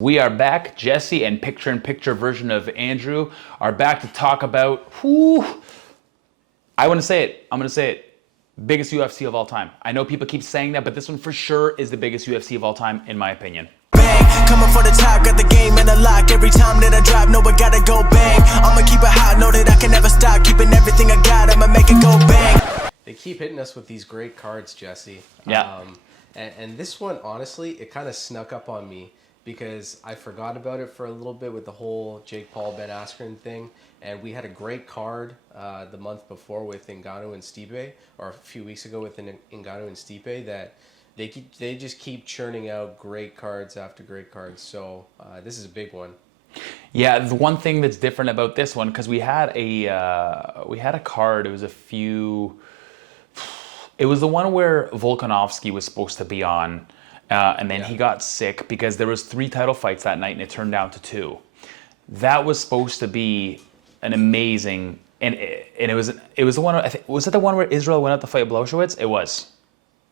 We are back. Jesse and picture-in-picture version of Andrew are back to talk about, I want to say it. I'm going to say it. Biggest UFC of all time. I know people keep saying that, but this one for sure is the biggest UFC of all time, in my opinion. Bang, coming for the top, got the game in a lock. Every time that I drop, know I gotta go bang. I'ma keep it hot, know that I can never stop. Keeping everything I got, I'ma make it go bang. They keep hitting us with these great cards, Jesse. Yeah. And this one, honestly, it kind of snuck up on me because I forgot about it for a little bit with the whole Jake Paul, Ben Askren thing. And we had a great card the month before with Ngannou and Stipe, or a few weeks ago with Ngannou and Stipe, that they just keep churning out great cards after great cards. So this is a big one. Yeah, the one thing that's different about this one, because we had a card. It was It was the one where Volkanovski was supposed to be on, and then he got sick because there was 3 title fights that night, and it turned down to 2. That was supposed to be an amazing, and it was the one. I think, was it the one where Israel went out to fight Blachowicz? It was.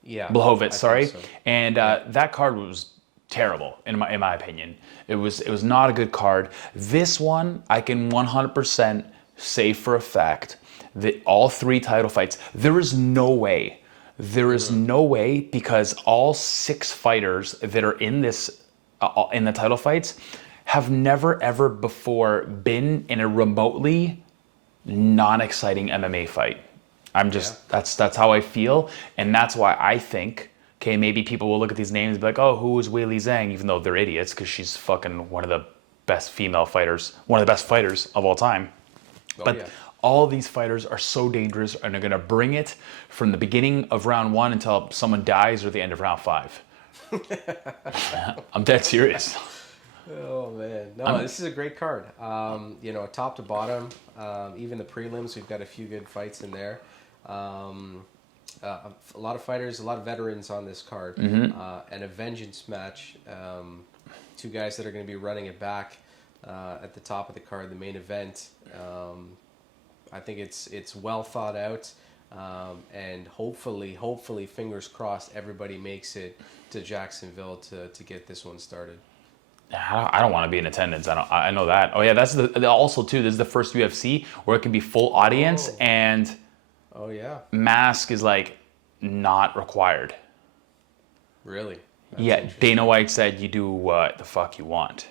Yeah. Blachowicz, sorry. So. And that card was terrible in my opinion. It was not a good card. This one I can 100% say for a fact that all 3 title fights, there is no way, because all 6 fighters that are in this in the title fights have never ever before been in a remotely non-exciting MMA fight. That's how I feel, and that's why I think, okay, maybe people will look at these names and be like, oh, who is Weili Zhang, even though they're idiots because she's fucking one of the best female fighters, one of the best fighters of all time. But all these fighters are so dangerous and are going to bring it from the beginning of round 1 until someone dies or the end of round 5. I'm dead serious. Oh, man. No, this is a great card. Top to bottom, even the prelims, we've got a few good fights in there. A lot of fighters, a lot of veterans on this card. And a vengeance match. 2 guys that are going to be running it back at the top of the card, the main event. I think it's well thought out, and hopefully, fingers crossed, everybody makes it to Jacksonville to get this one started. I don't want to be in attendance. I know that. Oh yeah, that's also too. This is the first UFC where it can be full audience and. Oh yeah. Mask is like not required. Really? Yeah, Dana White said you do what the fuck you want.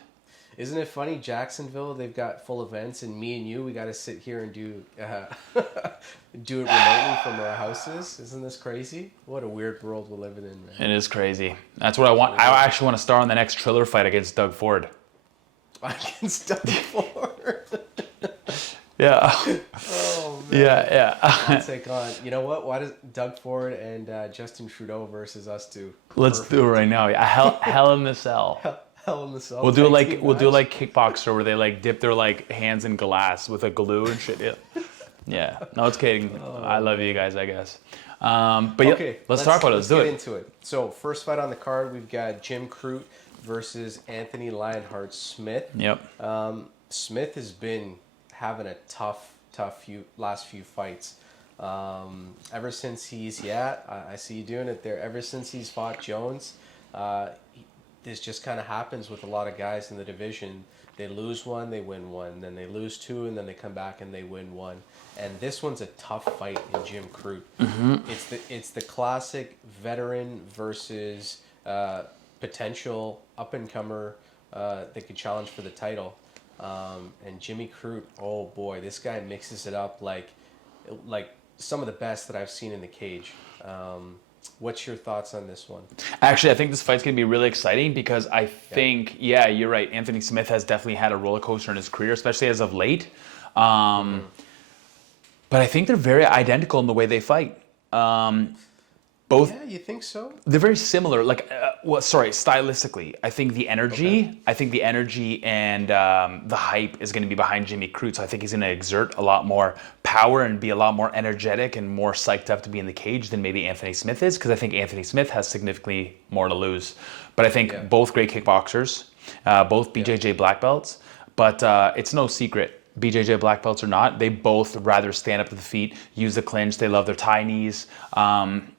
Isn't it funny? Jacksonville, they've got full events, and me and you, we got to sit here and do do it remotely from our houses. Isn't this crazy? What a weird world we're living in, man. It is crazy. That's what I want. I actually want to star in the next Triller fight against Doug Ford. Against Doug Ford? Yeah. Oh, man. Yeah. I'll take on. You know what? Why does Doug Ford and Justin Trudeau versus us two? Let's do it right now. Hell in the Cell. Hell in the Cell. We'll do like Kickboxer where they like dip their like hands in glass with a glue and shit. Yeah. No, it's kidding. I love you guys, I guess. But okay, let's talk about it. Let's do it. Get into it. So first fight on the card, we've got Jim Crute versus Anthony Lionheart Smith. Yep. Smith has been having a tough last few fights. Ever since I see you doing it there. Ever since he's fought Jones, this just kind of happens with a lot of guys in the division. They lose one, they win one, then they lose 2, and then they come back and they win 1. And this one's a tough fight in Jim Crute. Mm-hmm. It's the classic veteran versus potential up and comer that could challenge for the title. And Jimmy Crute, oh boy, this guy mixes it up like some of the best that I've seen in the cage. What's your thoughts on this one? Actually, I think this fight's going to be really exciting because I think, yeah, you're right. Anthony Smith has definitely had a roller coaster in his career, especially as of late. But I think they're very identical in the way they fight. Both. Yeah, you think so? They're very similar. Stylistically, I think the energy, and the hype is going to be behind Jimmy Crute. So I think he's going to exert a lot more power and be a lot more energetic and more psyched up to be in the cage than maybe Anthony Smith is, because I think Anthony Smith has significantly more to lose. But I think both great kickboxers, both BJJ black belts. But it's no secret. BJJ black belts or not, they both rather stand up to the feet, use the clinch. They love their tie knees.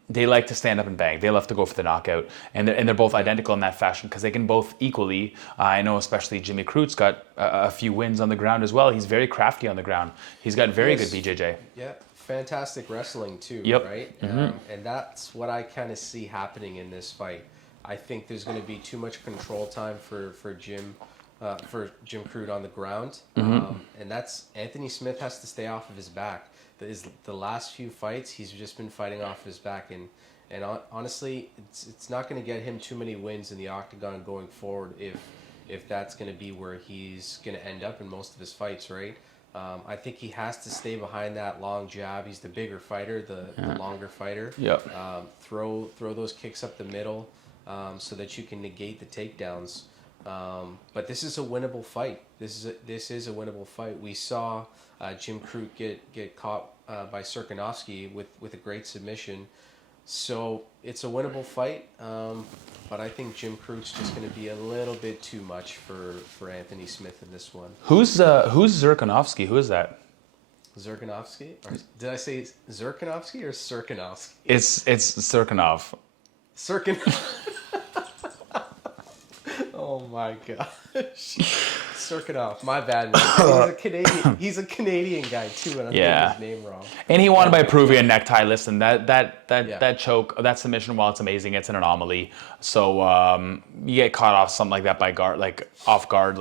they like to stand up and bang. They love to go for the knockout, and they're both identical in that fashion because they can both equally. I know, especially Jimmy Crute's got a few wins on the ground as well. He's very crafty on the ground. He's got very good BJJ. Yeah, fantastic wrestling too. Yep. Right, and that's what I kind of see happening in this fight. I think there's going to be too much control time for Jim Crute on the ground, and that's Anthony Smith has to stay off of his back. The last few fights, he's just been fighting off his back, and honestly, it's not going to get him too many wins in the octagon going forward if that's going to be where he's going to end up in most of his fights, right? I think he has to stay behind that long jab. He's the bigger fighter, the longer fighter. Yep. Throw those kicks up the middle so that you can negate the takedowns. But this is a winnable fight. This is a winnable fight. We saw Jim Crute get caught by Serkinovsky with a great submission. So it's a winnable fight. But I think Jim Crute's just going to be a little bit too much for Anthony Smith in this one. Who's Serkinovsky? Who is that? Serkinovsky? Or did I say Serkinovsky or Serkinovsky? It's Serkinov. Oh my gosh. Serkinov. My bad, man. He's a Canadian. He's a Canadian guy too, and I'm getting his name wrong. And he won by Peruvian necktie. Listen, that choke, that submission, while it's amazing, it's an anomaly. So you get caught off something like that off guard,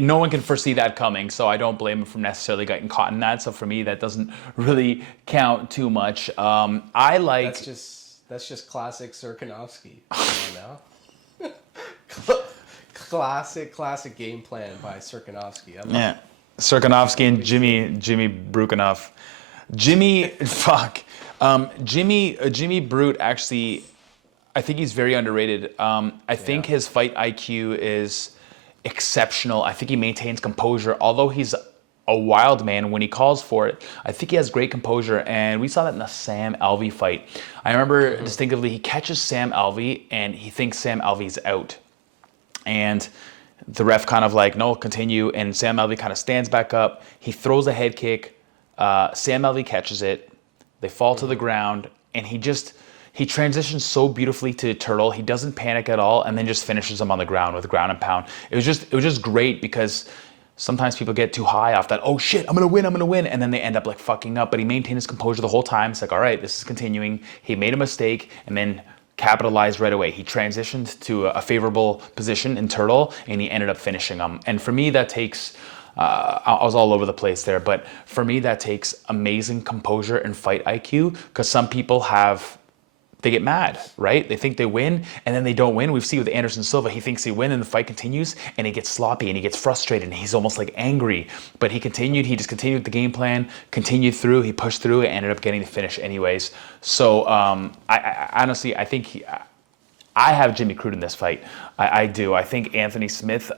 no one can foresee that coming. So I don't blame him for necessarily getting caught in that. So for me, that doesn't really count too much. That's just classic Serkinovsky. You know? Classic game plan by Serkinovsky. Serkinovsky and Jimmy Brukanov. Jimmy Brute, actually, I think he's very underrated. I think his fight IQ is exceptional. I think he maintains composure, although he's a wild man when he calls for it. I think he has great composure, and we saw that in the Sam Alvey fight. I remember distinctively, he catches Sam Alvey, and he thinks Sam Alvey's out. And the ref kind of no, continue, and Sam Alvey kind of stands back up. He throws a head kick. Sam Alvey catches it. They fall to the ground, and he transitions so beautifully to Turtle. He doesn't panic at all, and then just finishes him on the ground with ground and pound. It was just great because sometimes people get too high off that, oh shit, I'm gonna win, and then they end up fucking up. But he maintained his composure the whole time. It's all right, this is continuing. He made a mistake and then capitalized right away. He transitioned to a favorable position in Turtle, and he ended up finishing him. And for me, that takes, I was all over the place there, but for me, that takes amazing composure and fight IQ, because some people they get mad, right? They think they win, and then they don't win. We've seen with Anderson Silva, he thinks he win, and the fight continues, and he gets sloppy, and he gets frustrated, and he's almost angry. But he just continued the game plan, continued through, he pushed through, and ended up getting the finish anyways. So I honestly, I think I have Jimmy Crute in this fight. I do. I think Anthony Smith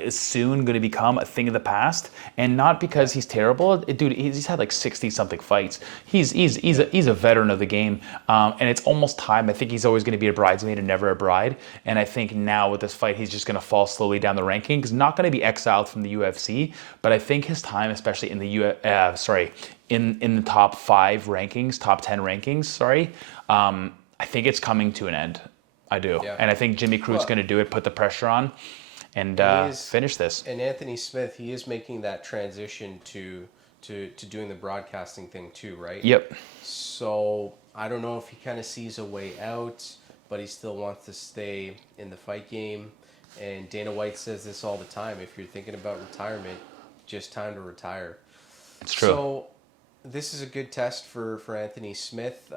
is soon going to become a thing of the past, and not because he's terrible. Dude, he's had 60-something fights. He's a veteran of the game, and it's almost time. I think he's always going to be a bridesmaid and never a bride. And I think now with this fight, he's just going to fall slowly down the rankings. Not going to be exiled from the UFC, but I think his time, especially in the in the top 5 rankings, top 10 rankings. I think it's coming to an end. I do. Yeah. And I think Jimmy Crute's going to do it, put the pressure on, and finish this. And Anthony Smith, he is making that transition to doing the broadcasting thing too, right? Yep. So I don't know if he kind of sees a way out, but he still wants to stay in the fight game. And Dana White says this all the time. If you're thinking about retirement, just time to retire. It's true. So this is a good test for Anthony Smith.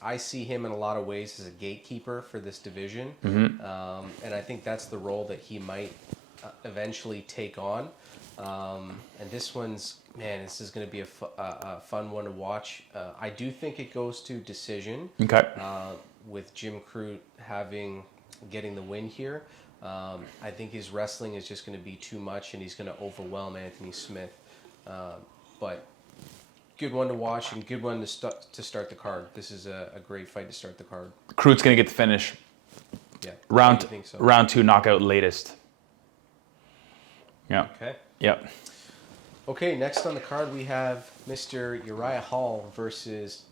I see him in a lot of ways as a gatekeeper for this division. And I think that's the role that he might eventually take on. And this is going to be a fun one to watch. I do think it goes to decision. Okay. With Jim Crute getting the win here. I think his wrestling is just going to be too much, and he's going to overwhelm Anthony Smith. But good one to watch and good one to start the card. This is a great fight to start the card. Crute's going to get the finish. Yeah. Round 2 knockout latest. Yeah. Okay. Yep. Okay, next on the card we have Mr. Uriah Hall versus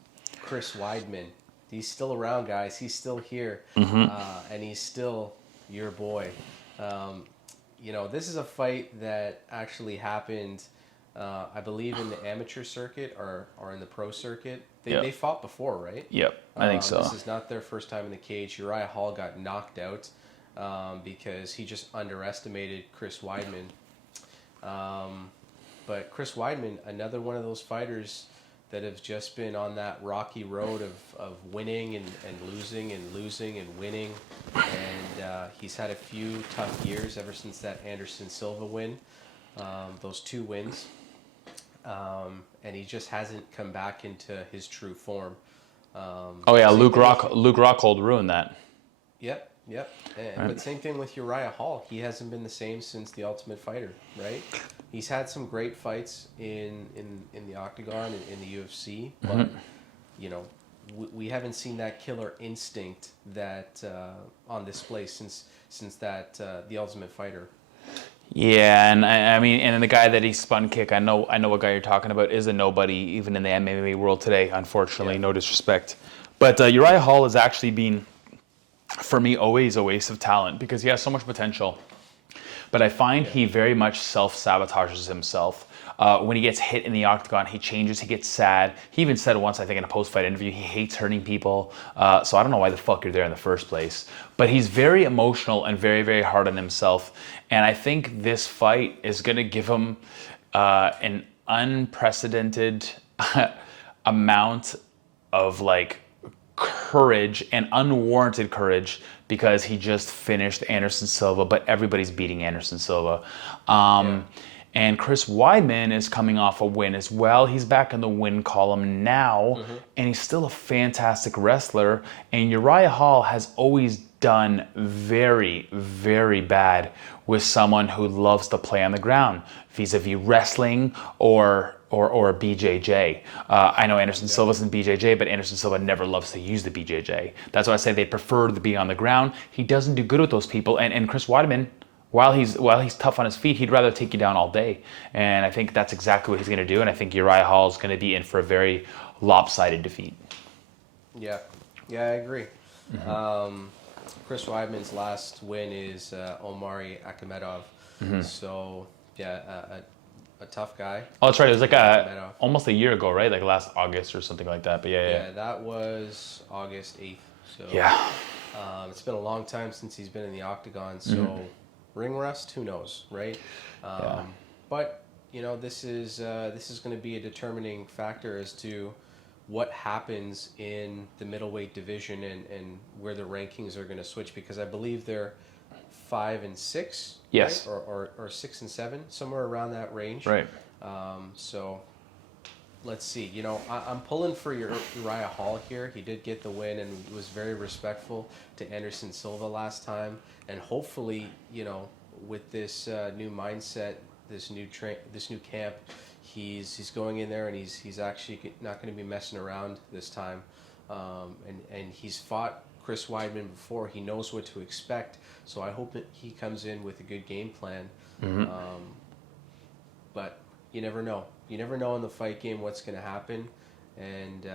Chris Weidman. He's still around, guys. He's still here, and he's still your boy. This is a fight that actually happened, I believe, in the amateur circuit or in the pro circuit. They fought before, right? Yep, I think so. This is not their first time in the cage. Uriah Hall got knocked out because he just underestimated Chris Weidman. But Chris Weidman, another one of those fighters that have just been on that rocky road of winning and losing and losing and winning. And he's had a few tough years ever since that Anderson Silva win, those 2 wins. And he just hasn't come back into his true form. Luke Rockhold ruined that. Yep. But same thing with Uriah Hall. He hasn't been the same since The Ultimate Fighter, right? He's had some great fights in the octagon and in the UFC, but we haven't seen that killer instinct that on display since that The Ultimate Fighter. Yeah, and I mean, and the guy that he spun kick, I know what guy you're talking about, is a nobody even in the MMA world today. Unfortunately, no disrespect, but Uriah Hall has actually been, for me, always a waste of talent because he has so much potential. But I find he very much self-sabotages himself. When he gets hit in the octagon, he changes, he gets sad. He even said once, I think in a post-fight interview, he hates hurting people. So I don't know why the fuck you're there in the first place. But he's very emotional and very, very hard on himself. And I think this fight is going to give him an unprecedented amount of courage and unwarranted courage because he just finished Anderson Silva, but everybody's beating Anderson Silva. And Chris Weidman is coming off a win as well. He's back in the win column now, and he's still a fantastic wrestler. And Uriah Hall has always done very, very bad with someone who loves to play on the ground, vis-a-vis wrestling or BJJ. I know Anderson Silva's in BJJ, but Anderson Silva never loves to use the BJJ. That's why I say they prefer to be on the ground. He doesn't do good with those people. And Chris Weidman, while he's tough on his feet, he'd rather take you down all day. And I think that's exactly what he's going to do. And I think Uriah Hall is going to be in for a very lopsided defeat. Yeah, I agree. Chris Weidman's last win is Omari Akhmedov. So, a tough guy. Oh, that's right. It was almost a year ago, right? Like last August or something like that. But yeah. That was August 8th. So yeah. It's been a long time since he's been in the octagon. So ring rust, who knows, right? But this is going to be a determining factor as to what happens in the middleweight division and where the rankings are going to switch, because I believe they're 5 and 6, yes, right? or 6 and 7, somewhere around that range, right? So let's see. I'm pulling for Uriah Hall here. He did get the win and was very respectful to Anderson Silva last time, and hopefully, with this new mindset, this new camp, he's going in there and he's actually not going to be messing around this time, and he's fought Chris Weidman before. He knows what to expect, so I hope that he comes in with a good game plan. But you never know. You never know in the fight game what's going to happen, and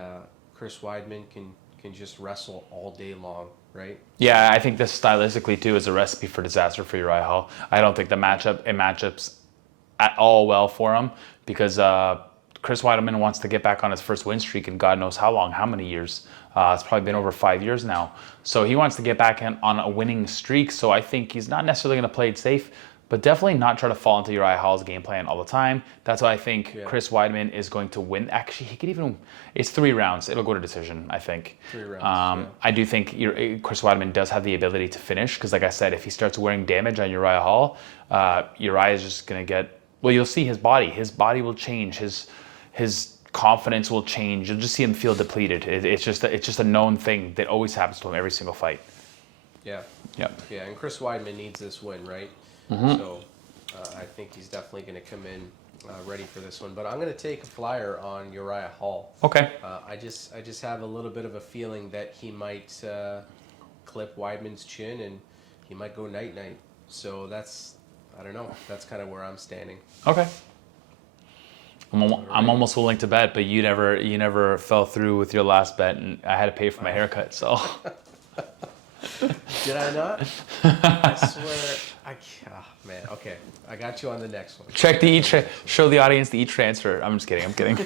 Chris Weidman can just wrestle all day long, right? Yeah, I think this stylistically too is a recipe for disaster for Uriah Hall. I don't think it matchups at all well for him because Chris Weidman wants to get back on his first win streak in God knows how long, how many years. It's probably been over 5 years now. So he wants to get back on a winning streak. So I think he's not necessarily going to play it safe, but definitely not try to fall into Uriah Hall's game plan all the time. That's why I think Chris Weidman is going to win. Actually, he could even, it's 3 rounds. It'll go to decision, I think. 3 rounds, I do think Chris Weidman does have the ability to finish because, like I said, if he starts wearing damage on Uriah Hall, Uriah is just going to get, well, you'll see his body. His body will change. His confidence will change. You'll just see him feel depleted. It's just a known thing that always happens to him every single fight. Yeah. Yep. Yeah, and Chris Weidman needs this win, right? So I think he's definitely going to come in ready for this one. But I'm going to take a flyer on Uriah Hall. Okay. I just have a little bit of a feeling that he might clip Weidman's chin and he might go night-night. So I don't know. That's kind of where I'm standing. Okay. I'm almost willing to bet, but you never fell through with your last bet, and I had to pay for my haircut. So Did I not? I swear. Oh, man. Okay, I got you on the next one. check the show the audience the transfer. I'm just kidding. I'm kidding.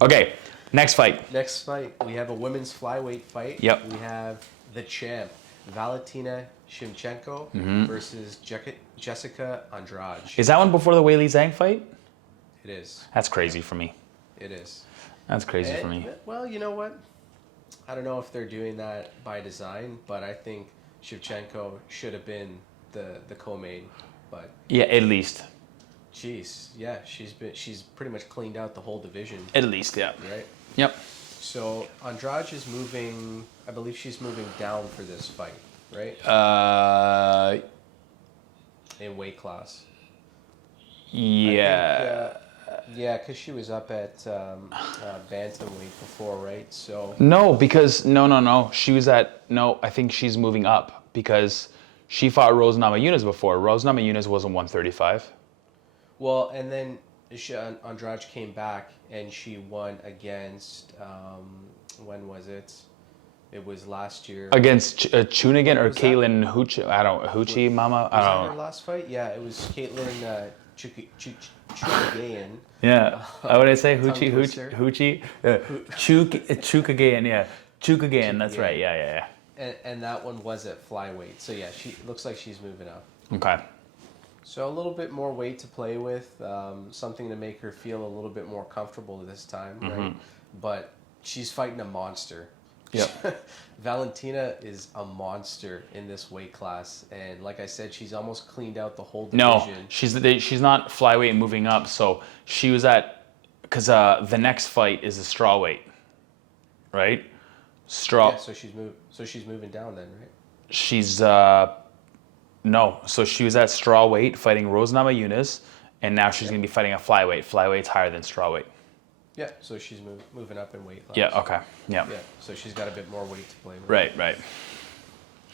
Okay, next fight. Next fight, we have a women's flyweight fight. Yep. We have the champ, Valentina Shevchenko versus Jessica Andrade. Is that one before the Weili Zhang fight? It is. That's crazy for me. It is. That's crazy for me. Well, you know what? I don't know if they're doing that by design, but I think Shevchenko should have been the co-main. But Yeah, at least. jeez, yeah, she's pretty much cleaned out the whole division, At least, yeah. right? Yep. So Andrade is moving. I believe she's moving down for this fight, right? In weight class. Yeah. Yeah, because she was up at bantamweight before, right? So No, because no. She was at I think she's moving up because she fought Rose Namajunas before. Rose Namajunas wasn't 135. well, and then Andrade came back and she won against when was it? It was last year. Against Chunigan or Was that- Caitlin Hoochie? I don't Hoochie Mama. I Was that don't her know. last fight? Yeah, it was Caitlin Chukagian. Yeah, I would say Hoochie twister. Hoochie Chukagan. Yeah, Chukagan. That's right. Yeah. And that one was at flyweight. So yeah, it looks like she's moving up. Okay. So a little bit more weight to play with, something to make her feel a little bit more comfortable this time, right? But she's fighting a monster. Yep. Valentina is a monster in this weight class, and like I said, she's almost cleaned out the whole No, division. she's not flyweight moving up. So she was at because the next fight is a strawweight, right? Straw. Yeah, so she's moving down then, right? She's no. So she was at strawweight fighting Rose Namajunas, and now she's gonna be fighting a flyweight. Flyweight's higher than strawweight. Yeah, so she's moving up in weight class. Yeah. Okay. Yeah. Yeah, so she's got a bit more weight to play with. Right.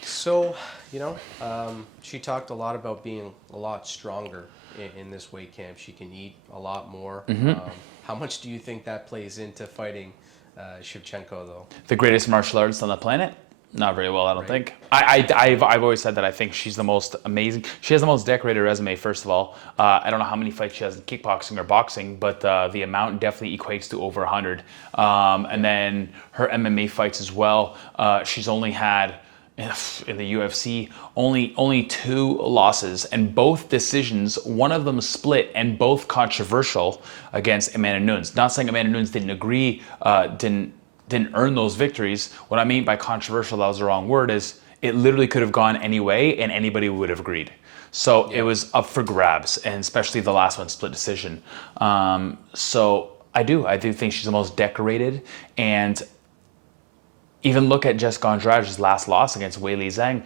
So, she talked a lot about being a lot stronger in this weight camp. She can eat a lot more. How much do you think that plays into fighting Shevchenko, though? The greatest martial artist on the planet? Not very well, I don't Right. think. I've always said that I think she's the most amazing. She has the most decorated resume, first of all. I don't know how many fights she has in kickboxing or boxing, but the amount definitely equates to over 100. And then her MMA fights as well. She's only had, in the UFC, only 2 losses, and both decisions, one of them split and both controversial against Amanda Nunes. Not saying Amanda Nunes didn't earn those victories. What I mean by controversial, that was the wrong word, is it literally could have gone any way and anybody would have agreed. So it was up for grabs, and especially the last one, split decision. So I do think she's the most decorated, and even look at Jessica Andrade's last loss against Weili Zhang.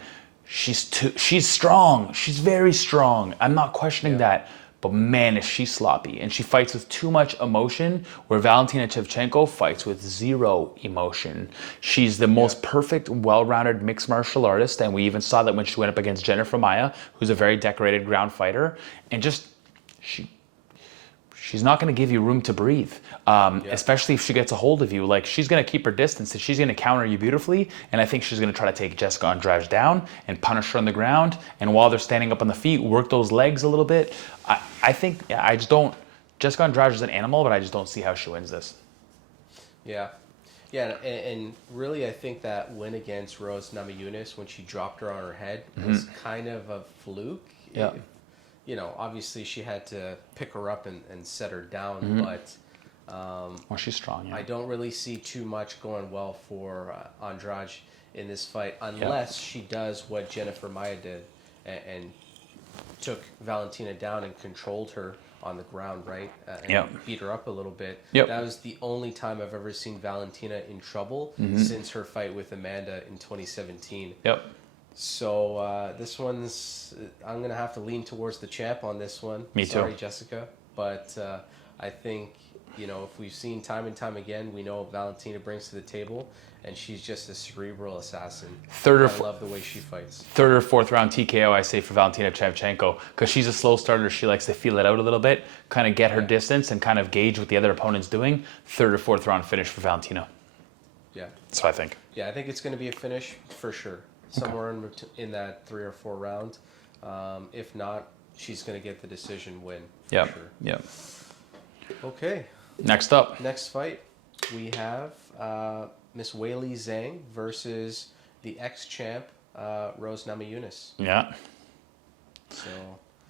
She's strong. She's very strong. I'm not questioning that. But man, is she sloppy. And she fights with too much emotion, where Valentina Shevchenko fights with 0 emotion. She's the most perfect, well-rounded mixed martial artist. And we even saw that when she went up against Jennifer Maia, who's a very decorated ground fighter. And just, she's not going to give you room to breathe, especially if she gets a hold of you. Like, she's going to keep her distance and she's going to counter you beautifully. And I think she's going to try to take Jessica Andrade down and punish her on the ground. And while they're standing up on the feet, work those legs a little bit. I think, I just don't, Jessica Andrade is an animal, but I just don't see how she wins this. Yeah. Yeah, and really I think that win against Rose Namajunas, when she dropped her on her head, was kind of a fluke. Yeah. Obviously she had to pick her up and set her down, but Well, she's strong, yeah. I don't really see too much going well for Andrade in this fight, unless she does what Jennifer Maia did and took Valentina down and controlled her on the ground, right? And beat her up a little bit. Yep. That was the only time I've ever seen Valentina in trouble since her fight with Amanda in 2017. Yep. So this one's, I'm going to have to lean towards the champ on this one. Me too. Sorry, Jessica. But I think if we've seen time and time again, we know what Valentina brings to the table, and she's just a cerebral assassin. I love the way she fights. Third or fourth round TKO, I say, for Valentina Shevchenko, because she's a slow starter. She likes to feel it out a little bit, kind of get her distance, and kind of gauge what the other opponent's doing. Third or fourth round finish for Valentina. Yeah. That's what I think. Yeah, I think it's going to be a finish for sure. Somewhere in that 3 or 4 round. If not, she's going to get the decision win. Yeah. For sure. Yeah. Okay. Next up. Next fight, we have Miss Weili Zhang versus the ex-champ Rose Namajunas. Yeah. So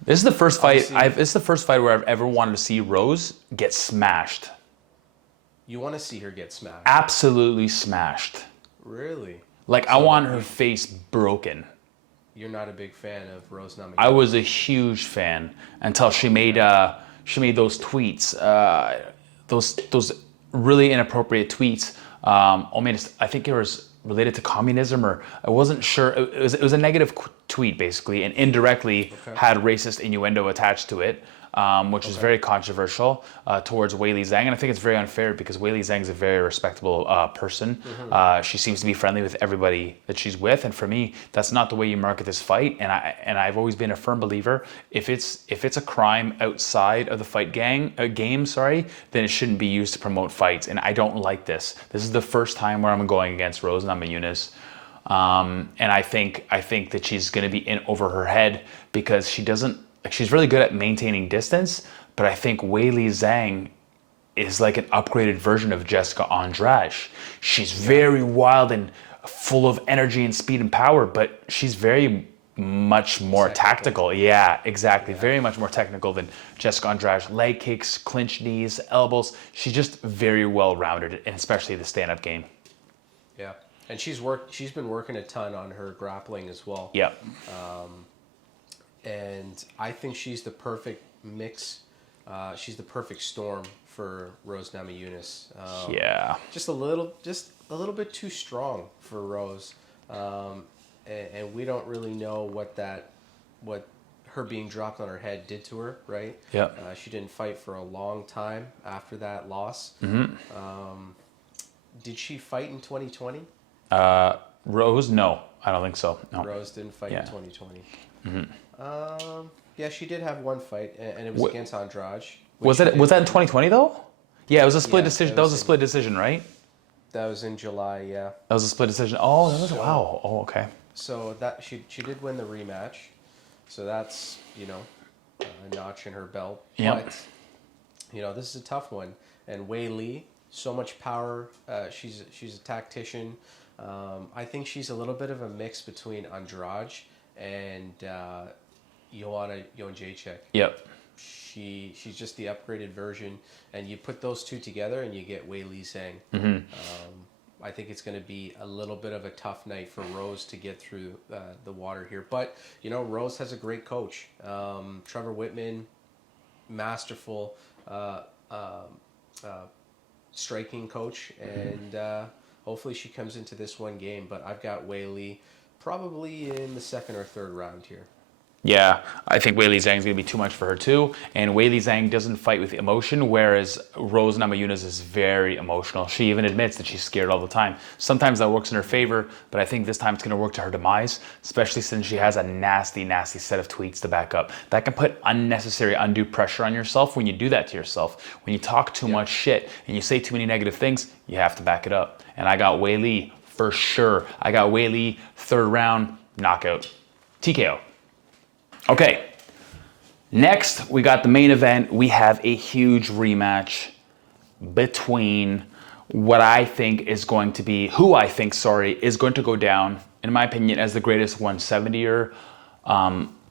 This is the first fight. This is the first fight where I've ever wanted to see Rose get smashed. you want to see her get smashed? Absolutely smashed. Really? Like, I want her face broken. You're not a big fan of Rose Namajunas? I was a huge fan until she made those tweets, those really inappropriate tweets. I think it was related to communism, or I wasn't sure. It was a negative tweet basically, and indirectly had racist innuendo attached to it, which is very controversial towards Weili Zhang, and I think it's very unfair because Weili Zhang is a very respectable person. She seems to be friendly with everybody that she's with, and for me, that's not the way you market this fight. And I've always been a firm believer, if it's a crime outside of the fight game, then it shouldn't be used to promote fights. And I don't like this. This is the first time where I'm going against Rose Namajunas. And I think that she's going to be in over her head because she's really good at maintaining distance, but I think Weili Zhang is like an upgraded version of Jessica Andrade. She's very wild and full of energy and speed and power, but she's very much more tactical. Yeah, exactly. Very much more technical than Jessica Andrade. Leg kicks, clinch knees, elbows. She's just very well rounded, and especially the stand-up game. Yeah, and she's been working a ton on her grappling as well. Yeah. And I think she's the perfect mix. She's the perfect storm for Rose Namajunas. Yeah. Just a little bit too strong for Rose, and we don't really know what her being dropped on her head did to her, right? Yeah. She didn't fight for a long time after that loss. Did she fight in 2020? Rose? No, I don't think so. No. Rose didn't fight in 2020. Yeah, she did have one fight, and it was against Andrade. Was that in 2020 though? Yeah, it was a split decision. That was a split decision, right? That was in July. Yeah. That was a split decision. Oh, that was wow. Oh, okay. So that she did win the rematch, so that's a notch in her belt. Yep. But this is a tough one, and Weili, so much power. She's a tactician. I think she's a little bit of a mix between Andrade and Joanna Jędrzejczyk. Yep. She's just the upgraded version, and you put those two together and you get Weili Zhang. I think it's going to be a little bit of a tough night for Rose to get through the water here. But Rose has a great coach, Trevor Whitman, masterful striking coach, and hopefully she comes into this one game. But I've got Weili probably in the second or third round here. Yeah, I think Weili Zhang's going to be too much for her too. And Weili Zhang doesn't fight with emotion, whereas Rose Namajunas is very emotional. She even admits that she's scared all the time. Sometimes that works in her favor, but I think this time it's going to work to her demise, especially since she has a nasty, nasty set of tweets to back up. That can put unnecessary, undue pressure on yourself when you do that to yourself. When you talk too much shit and you say too many negative things, you have to back it up. And I got Weili for sure. I got Weili, third round, knockout. TKO. Okay, next we got the main event. We have a huge rematch between who I think is going to go down, in my opinion, as the greatest 170er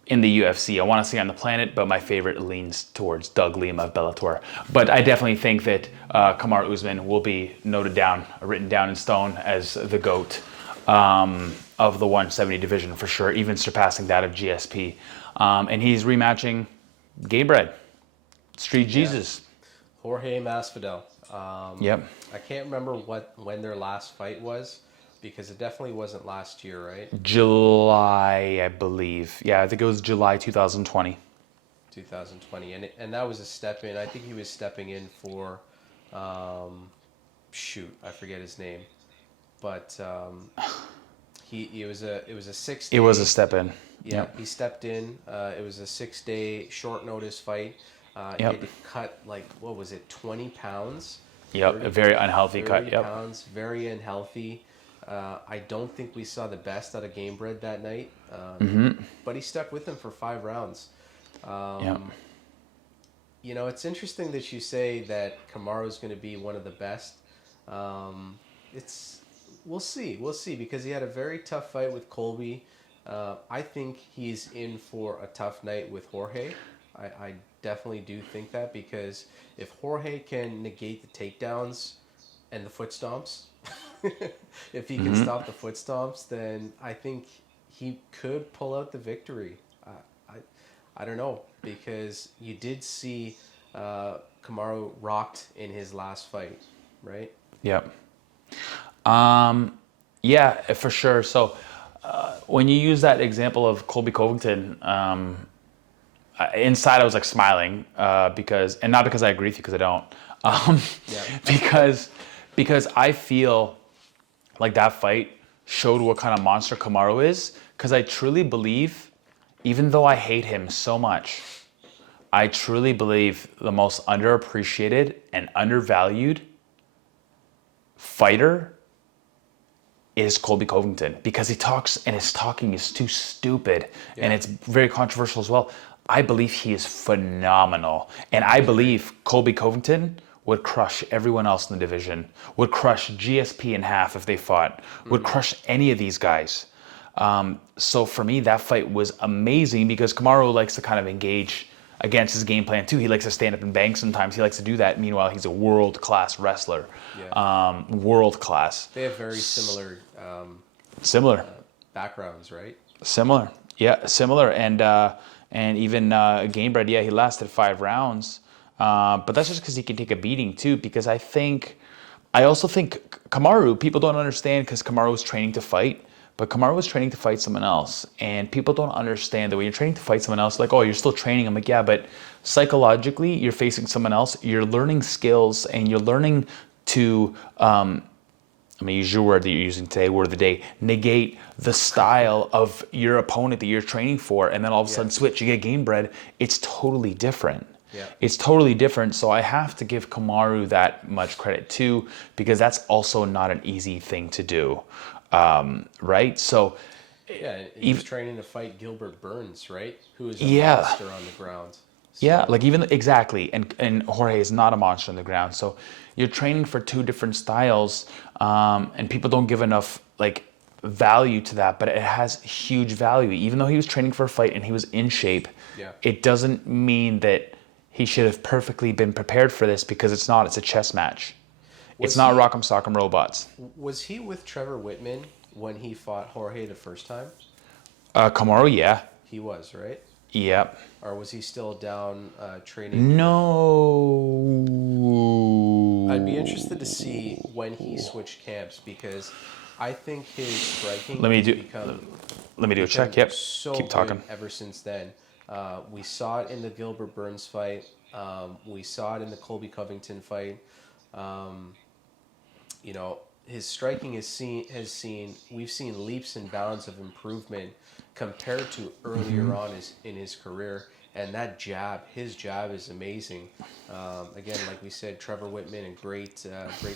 in the UFC. I want to say on the planet, but my favorite leans towards Doug Lima of Bellator. But I definitely think that Kamaru Usman will be written down in stone as the GOAT of the 170 division for sure, even surpassing that of GSP. And he's rematching Gaybred, Street Jesus. Jorge Masvidal. Yep. I can't remember when their last fight was, because it definitely wasn't last year, right? July, I believe. Yeah, I think it was July 2020. 2020, and that was a step in. I think he was stepping in for Shoot, I forget his name, but it was a 6 day. It was a step in. Yeah, he stepped in. It was a 6 day short notice fight. He Yep. had to cut like what was it, 20 pounds? Yep, 30 a very unhealthy cut. 30 Yep. pounds, very unhealthy. I don't think we saw the best out of Gamebred that night, but he stuck with him for 5 rounds. Yep. You know, it's interesting that you say that Kamaru is going to be one of the best. We'll see because he had a very tough fight with Colby. I think he's in for a tough night with Jorge. I definitely do think that, because if Jorge can negate the takedowns and the foot stomps, if he can stop the foot stomps, then I think he could pull out the victory. I don't know, because you did see Kamaru rocked in his last fight, right? Yep. Yeah, for sure. So when you use that example of Colby Covington, inside I was like smiling because, and not because I agree with you, because I don't, because I feel like that fight showed what kind of monster Kamaru is. Because I truly believe, even though I hate him so much, I truly believe the most underappreciated and undervalued fighter is Colby Covington, because he talks and his talking is too stupid, and it's very controversial as well. I believe he is phenomenal, and I believe Colby Covington would crush everyone else in the division, would crush GSP in half if they fought, would crush any of these guys. So for me, that fight was amazing, because Kamaru likes to kind of engage against his game plan too. He likes to stand up and bang sometimes. He likes to do that. Meanwhile, he's a world-class wrestler. World-class. They have very similar backgrounds, right? Similar. Yeah, similar. And even Gamebred, yeah, he lasted 5 rounds. But that's just because he can take a beating too, because I also think Kamaru, people don't understand, because Kamaru was training to fight. But Kamaru was training to fight someone else, and people don't understand that when you're training to fight someone else, like, oh, you're still training. I'm like, yeah, but psychologically, you're facing someone else. You're learning skills, and you're learning to, I'm gonna use your word that you're using today, word of the day, negate the style of your opponent that you're training for, and then all of a sudden switch. You get Gamebred. It's totally different. Yeah. It's totally different. So I have to give Kamaru that much credit too, because that's also not an easy thing to do. Right? So yeah, he was training to fight Gilbert Burns, right? Who is a Yeah. monster on the ground. yeah, like even exactly, and Jorge is not a monster on the ground. So you're training for 2 different styles, and people don't give enough like value to that, but it has huge value. Even though he was training for a fight and he was in shape, it doesn't mean that he should have perfectly been prepared for this, because it's not. It's a chess match. It's not Rock'em Sock'em Robots. Was he with Trevor Whitman when he fought Jorge the first time? Kamaru, yeah. He was, right? Yep. Or was he still down training? No. I'd be interested to see when he switched camps, because I think his striking Let me has do a check. Yep. so Keep talking. good ever since then. We saw it in the Gilbert Burns fight. We saw it in the Colby Covington fight. You know, his striking we've seen leaps and bounds of improvement compared to earlier on in his career. And that his jab is amazing. Again, like we said, Trevor Whitman, a great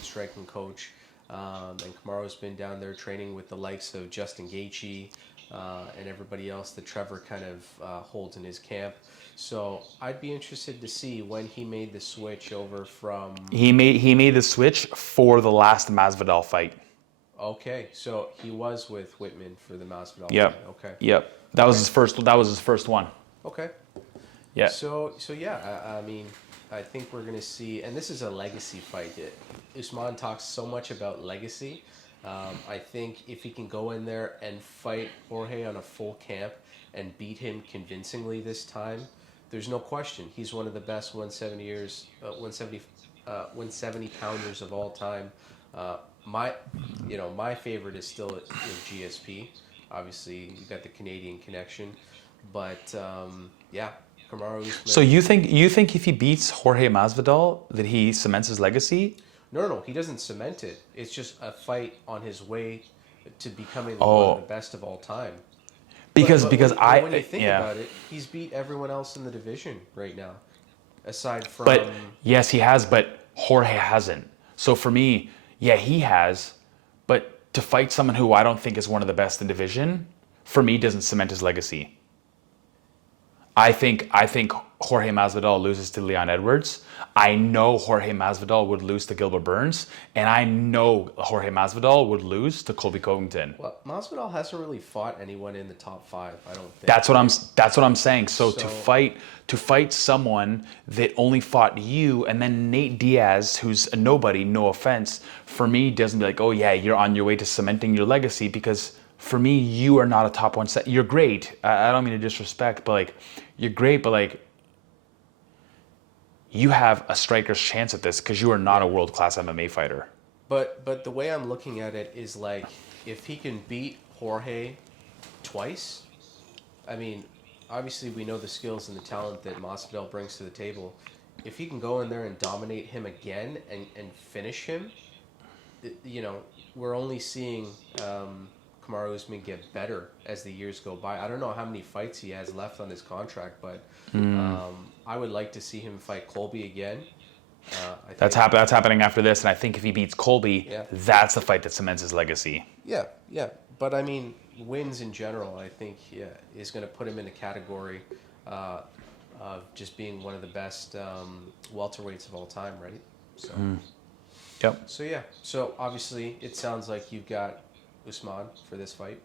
striking coach. And Kamaru's been down there training with the likes of Justin Gaethje and everybody else that Trevor kind of holds in his camp. So I'd be interested to see when he made the switch over from. He made the switch for the last Masvidal fight. Okay, so he was with Whitman for the Masvidal Yep. fight. Okay. Yep. That was his first. That was his first one. Okay. Yeah. So yeah, I mean, I think we're gonna see, and this is a legacy fight. Usman talks so much about legacy. I think if he can go in there and fight Jorge on a full camp and beat him convincingly this time, there's no question he's one of the best 170 pounders of all time. My favorite is still GSP. Obviously, you got the Canadian connection, but Kamaru Usman. So you think if he beats Jorge Masvidal that he cements his legacy? No, he doesn't cement it. It's just a fight on his way to becoming one of the best of all time. Because But when you think yeah. about it, he's beat everyone else in the division right now, aside from. But yes, he has, but Jorge hasn't. So for me, yeah, he has, but to fight someone who I don't think is one of the best in division, for me, doesn't cement his legacy. I think Jorge Masvidal loses to Leon Edwards. I know Jorge Masvidal would lose to Gilbert Burns, and I know Jorge Masvidal would lose to Colby Covington. Well, Masvidal hasn't really fought anyone in the top 5. I don't think. That's what I'm saying. So to fight someone that only fought you, and then Nate Diaz, who's a nobody, no offense, for me doesn't be like, oh yeah, you're on your way to cementing your legacy, because for me you are not a top 1 set. You're great. I don't mean to disrespect, but like you're great, but like you have a striker's chance at this because you are not a world-class MMA fighter. But the way I'm looking at it is like, if he can beat Jorge twice, I mean, obviously we know the skills and the talent that Masvidal brings to the table. If he can go in there and dominate him again and finish him, you know, we're only seeing Kamaru Usman get better as the years go by. I don't know how many fights he has left on his contract, but I would like to see him fight Colby again. That's happening after this, and I think if he beats Colby, that's the fight that cements his legacy. Yeah. But I mean, wins in general, I think, is going to put him in a category of just being one of the best welterweights of all time, right? So, Yep. So yeah. So obviously, it sounds like you've got Usman for this fight.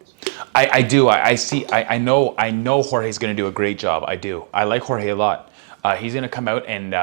I do. I know Jorge's going to do a great job. I do. I like Jorge a lot. He's going to come out and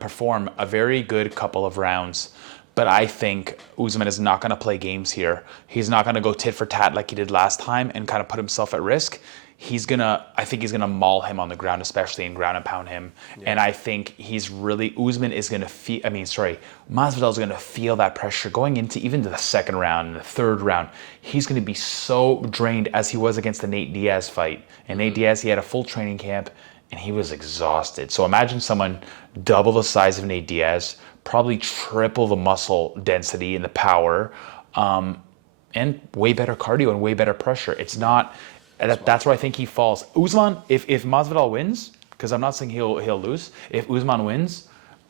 perform a very good couple of rounds. But I think Usman is not going to play games here. He's not going to go tit for tat like he did last time and kind of put himself at risk. I think he's going to maul him on the ground, especially, and ground and pound him. Yeah. And I think Usman is going to Masvidal is going to feel that pressure going into even to the second round and the third round. He's going to be so drained as he was against the Nate Diaz fight. And Nate Diaz, he had a full training camp and he was exhausted. So imagine someone double the size of Nate Diaz, probably triple the muscle density and the power, and way better cardio and way better pressure. It's not... That's where I think he falls. Usman, if Masvidal wins, because I'm not saying he'll lose, if Usman wins,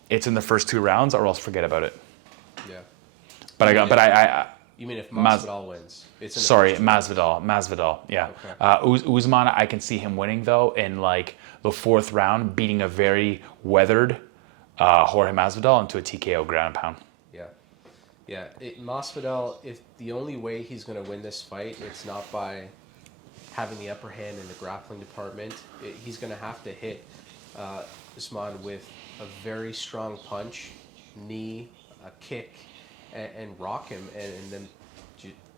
it's in the first 2 rounds, or else forget about it. Yeah. You mean if Masvidal wins? It's in Masvidal. Yeah. Okay. Usman, I can see him winning though in like the 4th round, beating a very weathered Jorge Masvidal into a TKO ground and pound. Yeah. Masvidal, if the only way he's going to win this fight, it's not by having the upper hand in the grappling department. He's going to have to hit Usman with a very strong punch, knee, a kick, and rock him, and then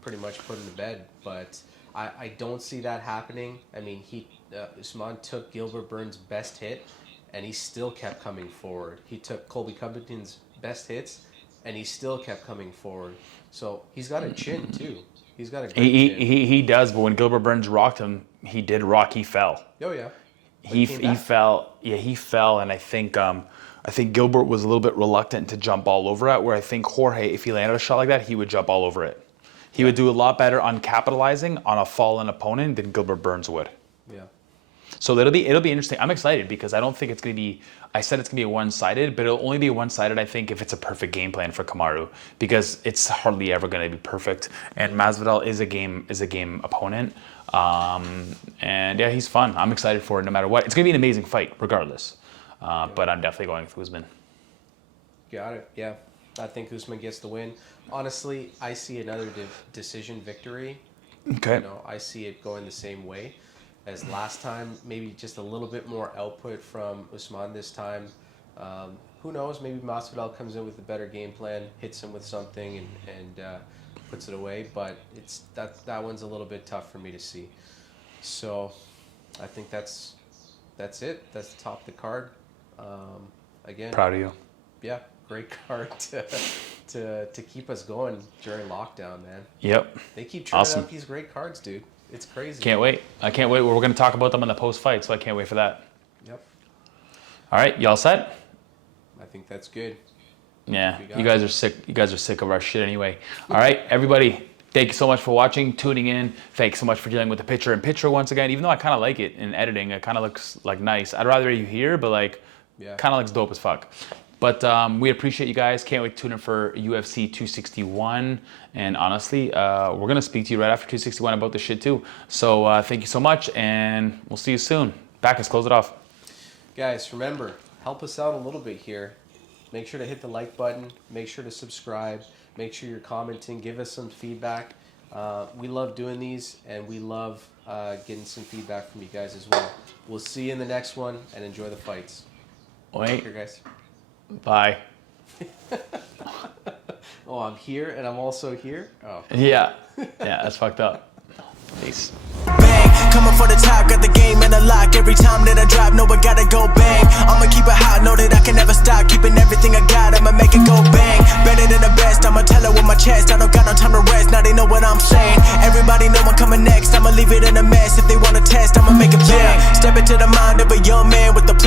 pretty much put him to bed. But I don't see that happening. I mean, Usman took Gilbert Burns' best hit, and he still kept coming forward. He took Colby Covington's best hits, and he still kept coming forward. So he's got a chin, too. He's got a great chin. He does, but when Gilbert Burns rocked him, he did rock. He fell. Oh yeah. He fell. Yeah, he fell, and I think Gilbert was a little bit reluctant to jump all over it. Where I think Jorge, if he landed a shot like that, he would jump all over it. He would do a lot better on capitalizing on a fallen opponent than Gilbert Burns would. Yeah. So it'll be interesting. I'm excited because I don't think it's going to be. I said it's going to be one-sided, but it'll only be one-sided, I think, if it's a perfect game plan for Kamaru, because it's hardly ever going to be perfect. And Masvidal is a game opponent, and yeah, he's fun. I'm excited for it, no matter what. It's going to be an amazing fight, regardless. But I'm definitely going with Usman. Got it. Yeah, I think Usman gets the win. Honestly, I see another decision victory. Okay. I see it going the same way as last time, maybe just a little bit more output from Usman this time. Who knows? Maybe Masvidal comes in with a better game plan, hits him with something, and puts it away. But it's that one's a little bit tough for me to see. So I think that's it. That's the top of the card. Again, proud of you. Yeah, great card to keep us going during lockdown, man. Yep. They keep turning out these great cards, dude. It's crazy. Can't wait. I can't wait. We're going to talk about them in the post-fight, so I can't wait for that. Yep. All right, y'all set? I think that's good. Yeah, you guys are sick. You guys are sick of our shit anyway. All right, everybody, thank you so much for watching, tuning in. Thanks so much for dealing with the picture-in-picture once again. Even though I kind of like it in editing, it kind of looks like nice. I'd rather you here, but like, kind of looks dope as fuck. But we appreciate you guys. Can't wait to tune in for UFC 261. And honestly, we're gonna speak to you right after 261 about this shit too. So thank you so much, and we'll see you soon. Back, let's close it off. Guys, remember, help us out a little bit here. Make sure to hit the like button. Make sure to subscribe. Make sure you're commenting. Give us some feedback. We love doing these, and we love getting some feedback from you guys as well. We'll see you in the next one, and enjoy the fights. Wait. Take care, guys. Bye. Oh, I'm here, and I'm also here? Oh. Yeah, that's fucked up. Peace. Bang, coming for the top, got the game in the lock. Every time that I drop, know I gotta go bang. I'ma keep it hot, know that I can never stop. Keeping everything I got, I'ma make it go bang. Better than the best, I'ma tell it with my chest. I don't got no time to rest, now they know what I'm saying. Everybody know I'm coming next, I'ma leave it in a mess. If they wanna test, I'ma make it bang. Step into the mind of a young man with the plan.